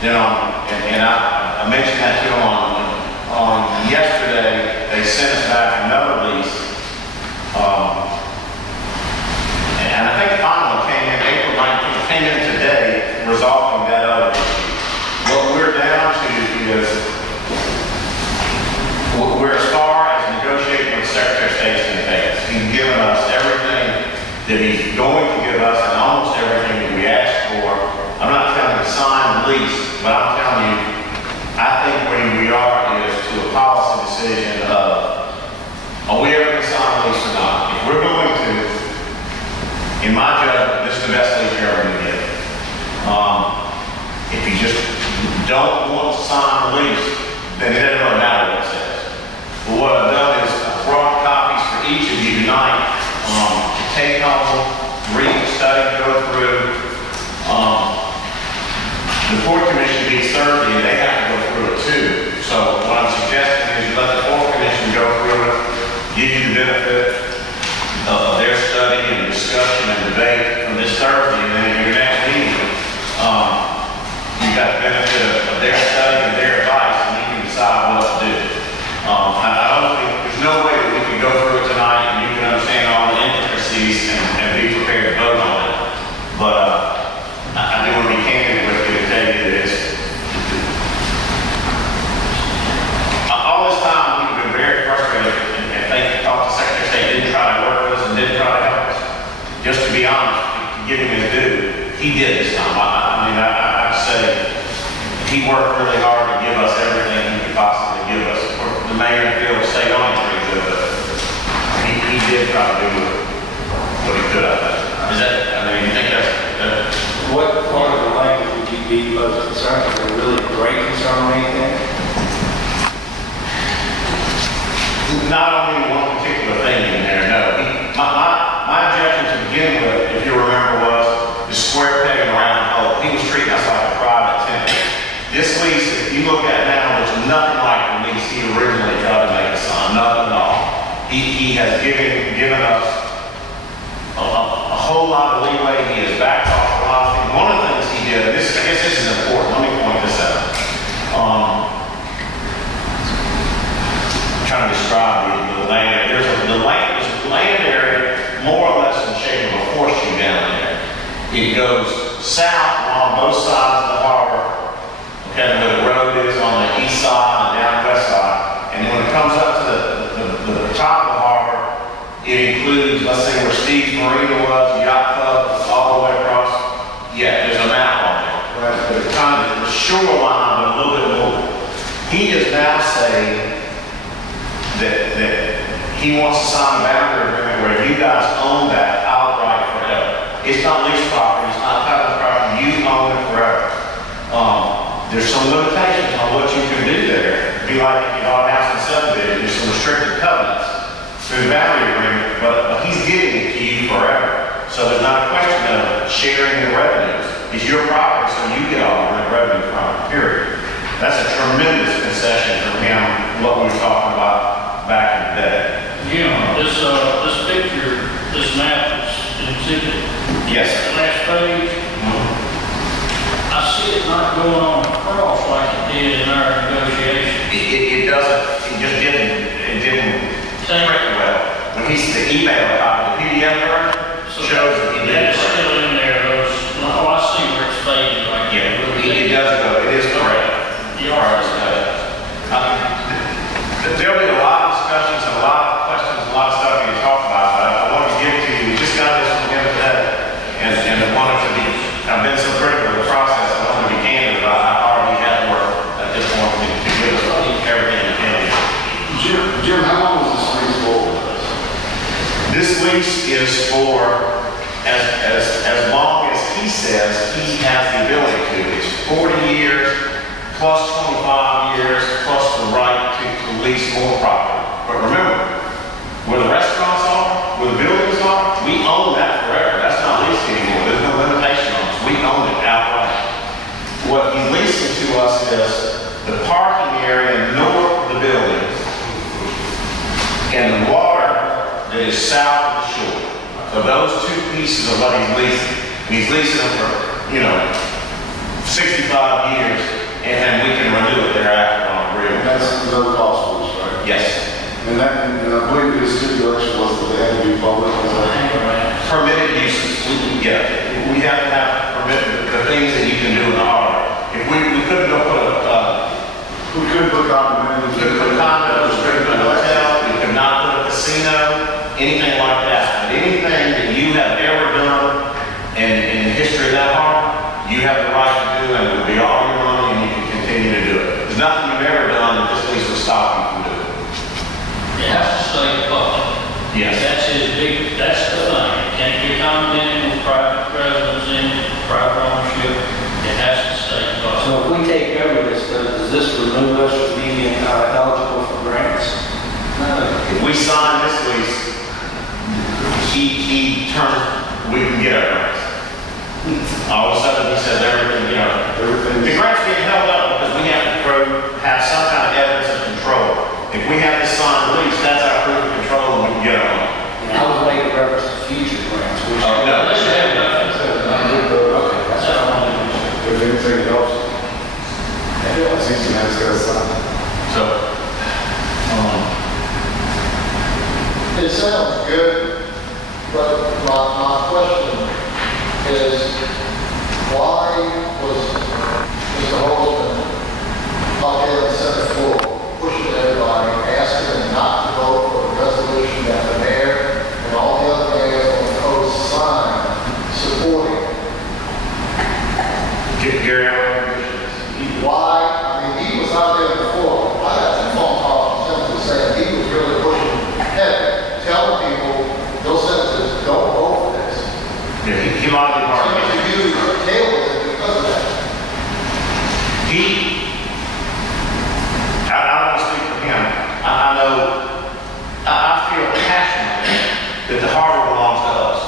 Then I mentioned that to them on yesterday. They sent us back another lease. And I think the final one came in April 19th, came in today, resolving that other issue. What we're down to is, we're as far as negotiating with the Secretary of State's going to take us. He's given us everything that he's going to give us and almost everything that we asked for. I'm not telling you to sign the lease, but I'm telling you, I think where we are is to a policy decision of, are we ever going to sign a lease or not? If we're going to, in my judgment, this is the best lease you're ever going to get. If you just don't want to sign the lease, then it doesn't really matter what it says. But what I've done is I've brought copies for each of you tonight to take home, read, study, go through. The Port Commission being Thursday, and they have to go through it too. So what I'm suggesting is you let the Port Commission go through it, give you the benefit of their study and discussion and debate from this Thursday, and then in your next meeting, you got the benefit of their study and their advice, and you can decide what to do. I don't think, there's no way that we can go through it tonight and you can understand all the intricacies and be prepared to vote on it. But I do want to be candid with you to tell you that it's, all this time we've been very frustrated, and they thought the Secretary of State didn't try to work with us and didn't try to help us. Just to be honest, to give him his due, he did this time. I'd say he worked really hard to give us everything he could possibly give us. The mayor and Phil stayed on him pretty good, but he did try to do what he could, I think. Is that, you think that's what part of the language would you be most concerned with? Is there really great concern or anything? Not only one particular thing in there, no. My objection to begin with, if you remember, was the square peg and round hole. He was treating us like a private tenant. This lease, if you look at it now, there's nothing like the lease he originally tried to make us sign. Nothing at all. He has given us a whole lot of leeway. He has backed off a lot of things. One of the things he did, and I guess this is important, let me point this out. I'm trying to describe the land. There's the land area more or less in the shape of a horseshoe down there. It goes south along both sides of the harbor, okay, where the road is on the east side and down the west side. And when it comes up to the top of the harbor, it includes, let's say, where Steve's Marina was, Yacht Club, all the way across. Yeah, there's a map on there. Right. But it's kind of the shoreline, but a little bit more. He is now saying that he wants to sign a boundary agreement where you guys own that outright forever. It's not lease property, it's not title property, you own it forever. There's some limitations on what you can do there. It'd be like if you bought a house in subdivision, there's some restricted covenants through the boundary agreement, but he's giving it to you forever. So there's not a question of sharing the revenues. It's your property, so you get all the revenue from it, period. That's a tremendous concession from him, what we were talking about back in the day. Yeah, this picture, this map is exhibit. Yes, sir. Last page. I see it not going on across like it did in our negotiation. It doesn't, it didn't print well. When the email copy, the PDF version shows that he did it. It's still in there, those, I see where it's faded right there. Yeah, it does go, it is correct. There'll be a lot of discussions and a lot of questions, a lot of stuff you can talk about, but I want to give to you, just got this from him today, and I wanted to be, I've been so critical of the process, I wanted to be candid about how hard he had worked at this point to give us everything he can. Jim, how long is this lease for? This lease is for as long as he says he has the ability to. It's 40 years plus 25 years plus the right to lease more property. But remember, where the restaurants are, where the buildings are, we own that forever. That's not leased anymore. There's no limitation on us. We own it outright. What he's leasing to us is the parking area north of the building and the water that is south of the shore. So those two pieces are what he's leasing. And he's leasing them for, 65 years, and then we can renew it thereafter on And agreement. that's no cost for us, right? Yes. And that, and I believe the stipulation was that they had to be public. Permitted uses, we have to have permit, the things that you can do in the harbor. If we couldn't go put We could put condominiums. we couldn't put condos, we couldn't put a hotel, we could not put a casino, anything like that. But anything that you have ever done in the history of that harbor, you have the right to do, and it would be all your money, and you can continue to do it. There's nothing you've ever done that this lease will stop you from doing. It has to stay public. Yes. That's the thing. It can't be condominium with private residence in it, private ownership. It has to stay public. So if we take over this, does this remove us from being eligible for grants? If we sign this lease, he turns, we can get our grants. All of a sudden, he says everything, the grants getting held up because we have to have some kind of evidence of control. If we have this signed lease, that's our proof of control, and we can get our money. And I was making reference to future grants. which- Oh, no. Unless you have nothing. Okay, that's That's all. all I want to If anything else, I think you have to go sign. So, It sounds good, but my question is, why was Mr. Holtzman up here in the Senate floor pushing everybody, asking them not to vote for a resolution that the mayor and all the other mayors on the coast signed supporting? Gary, Why? I mean, he was out there before. I got some phone calls from senators saying he was really pushing heavy, telling people, those senators don't vote for this. yeah, he lobbied hard. Some of you tabled it because of that. I don't want to speak for him. I know, I feel passionately that the harbor belongs to us.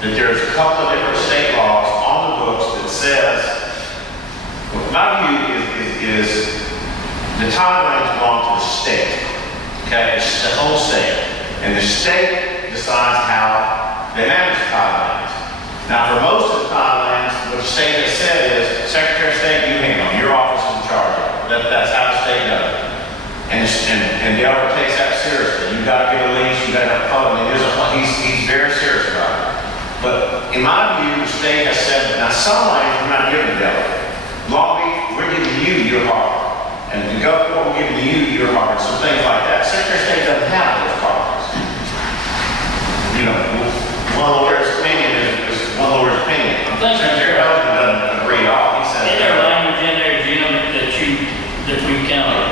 That there's a couple of different state laws on the books that says, my view is the tidelands belong to the state. Okay, it's the whole state. And the state decides how they manage the tidelands. Now, for most of the tidelands, what the state has said is, Secretary of State, you handle them. Your office is in charge of it. That's how the state does it. And Delaware takes that seriously. You've got to get a lease, you've got to have a public, he's very serious about it. But in my view, the state has said, now some lands we're not giving to Delaware. Long Beach, we're giving you your harbor. And the Gulfport, we're giving you your harbor, some things like that. Secretary of State doesn't have those properties. One lawyer's opinion is one lawyer's opinion. I'm thinking- Secretary Hogan doesn't agree at all. He says. Is there language in there, Jim, that we kind of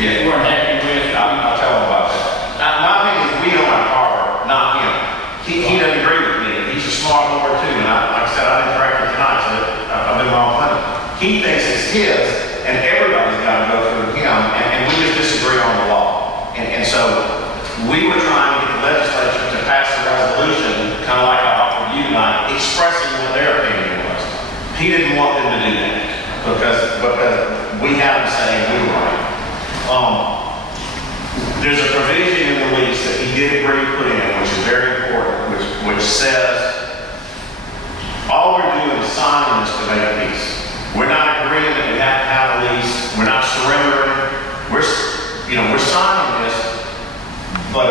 Yeah. weren't happy with? I'll tell him about that. Now, my opinion is we own our harbor, not him. He doesn't agree with me. He's a smart lawyer too, and like I said, I didn't correct him tonight, so I've been wrong plenty. He thinks it's his, and everybody's got to go through him, and we just disagree on the law. And so, we were trying to get the legislature to pass a resolution, kind of like I offered you tonight, expressing what their opinion was. He didn't want them to do that, because we had him saying we were right. There's a provision in the lease that he did agree to put in, which is very important, which says, all we're doing is signing this to make a peace. We're not agreeing that we have to have a lease. We're not surrendering. We're signing this, but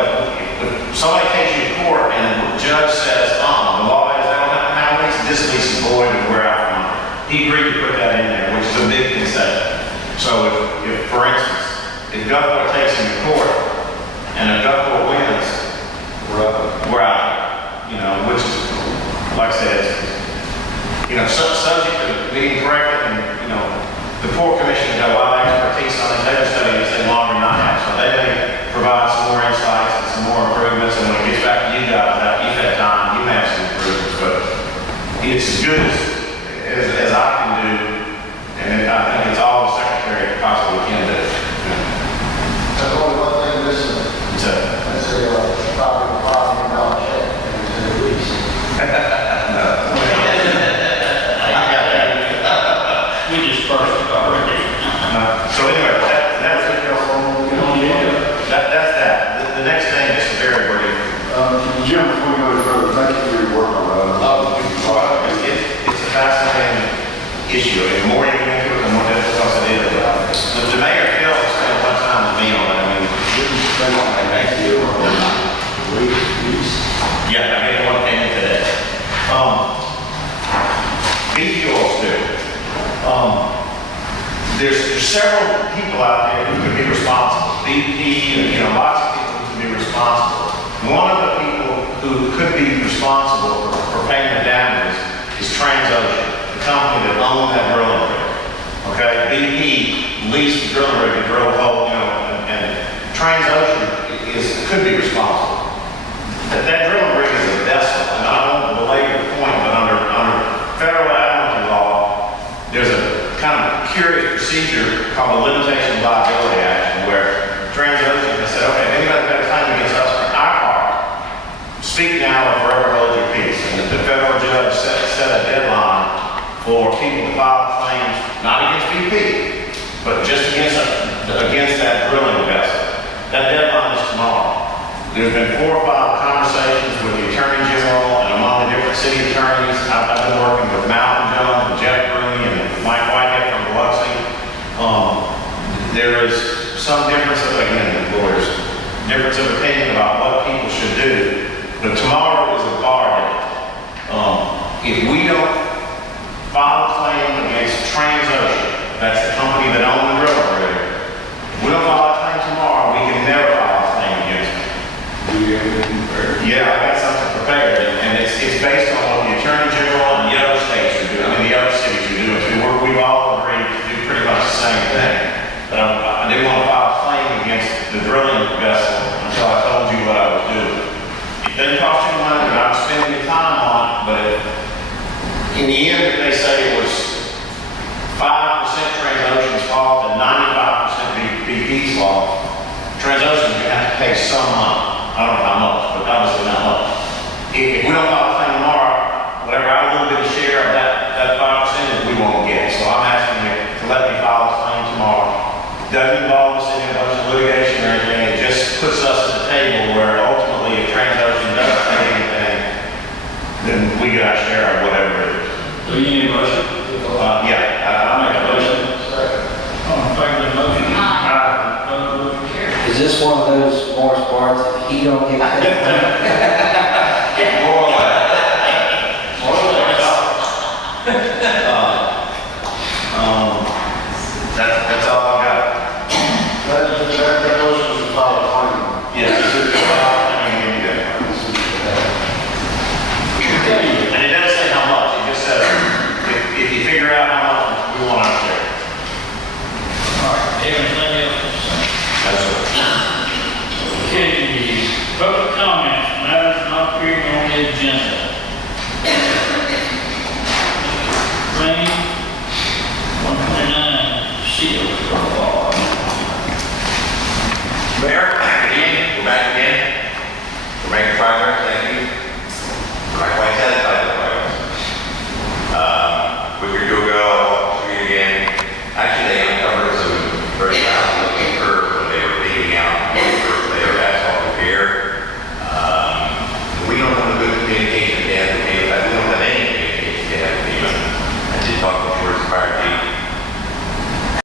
if somebody takes you to court and the judge says, the law is they don't have to have a lease, this lease is void and we're out from under it. He agreed to put that in there, which is a big concession. So if for instance, if Gulfport takes him to court and if Gulfport wins, we're out. Which is, like I said, subject to being corrected and, the Port Commission has a lot of expertise on this. They've been studying this thing longer than I have, so they may provide some more insights and some more improvements, and when it gets back to you guys, after you've had time, you may have some improvements, but it's as good as I can do, and I think it's all the Secretary possibly can do. There's only one thing missing. So, That's a $5 check, and it's in the lease. We dispersed it already. there's several people out there who could be responsible. BP, you know, lots of people who could be responsible. One of the people who could be responsible for paying the damages is Transocean, the company that owned that drilling rig. Okay, BP leased the drilling rig to drill a hole, you know, and Transocean could be responsible. That drilling rig is a vessel, and I won't belabor the point, but under federal admiralty law, there's a kind of curious procedure called the Limitation of Liability Action, where Transocean has said, okay, if anybody's got a claim against us for our part, speak now or forever hold your peace. And the federal judge set a deadline for people to file claims, not against BP, but just against that drilling vessel. That deadline is tomorrow. There's been 4 or 5 conversations with the Attorney General and among the different city attorneys. I've been working with Malcolm Jones and Jeff Bruni and Mike Whitehead from Biloxi. There is some difference of, again, lawyers, difference of opinion about what people should do. But tomorrow is a bar day. If we don't file a claim against Transocean, that's the company that owned the drilling rig, if we don't file a claim tomorrow, we can never file a claim against them. Yeah, I got something prepared, and it's based on what the Attorney General and the other states are doing, I mean the other cities are doing too. We've all agreed to do pretty much the same thing. But I didn't want to file a claim against the drilling vessel until I told you what I was doing. It doesn't cost you money, but I'm spending the time on it, but in the end, if they say it was 5% Transocean's fault and 95% BP's fault, Transocean's going to have to pay some money. I don't know how much, but obviously not much. If we don't file a claim tomorrow, whatever our little bit of share of that 5% we won't get. So I'm asking you to let me file a claim tomorrow. Doesn't involve us in a bunch of litigation or anything. It just puts us at the table where ultimately if Transocean doesn't pay anything, then we get our share of whatever it is. Do you need a motion? Yeah, I'll make a motion. All in favor of the motion? Aye. Opposed, motion carries. Is this one of those Morris parts that he don't get paid? More or less. More or less. That's all I've got. That motion is filed a claim. Yeah, this is and it doesn't say how much, it just says, if you figure out how much we want our share. All right, everything